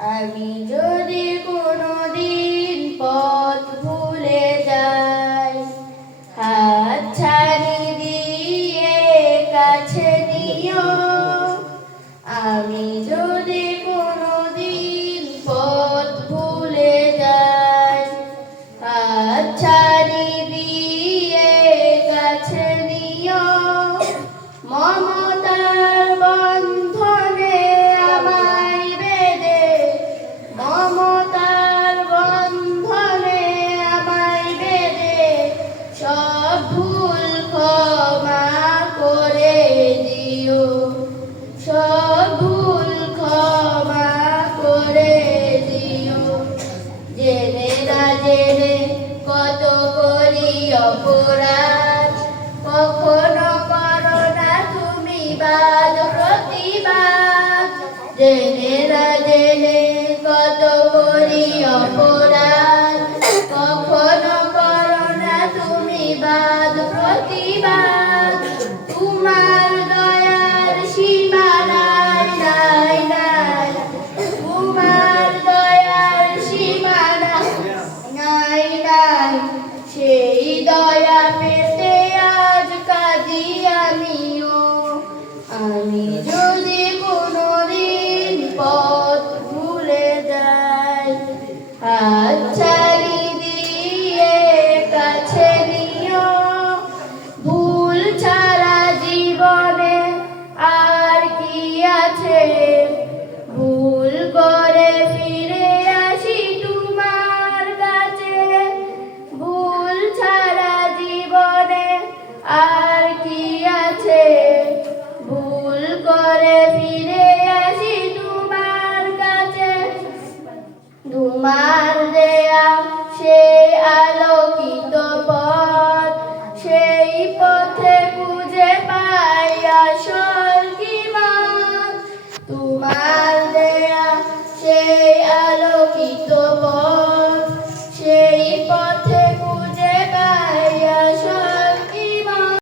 আমি যদি কোনোদিন পথ ভুলে যাই, হাত ছানি দিয়ে কাছে নিও। আমি যদি কোনোদিন পথ ভুলে যাই, হাত ছানি দিয়ে কাছে নিও। মমতার বন্ধনে আমায় বেঁধে, মমতার বন্ধনে আমায় বেঁধে সব ভুল ক্ষমা করে দিও, সব ভুল ক্ষমা করে দিও। জেনে না জেনে কত করি অপরাধ, কখনো করো না তুমি বাদ প্রতিবাদ। জেনে না জেনে কত করি অপরাধ, কখনো করো না তুমি বাদ প্রতিবাদ। তোমার দয়ার সীমা নাই নাই নাই, তোমার দয়ার সীমা নাই নাই। সেই দয়া পেতে আজ কাঁদি আমিও। আমি যদি কোনোদিন পথ ভুলে যাই,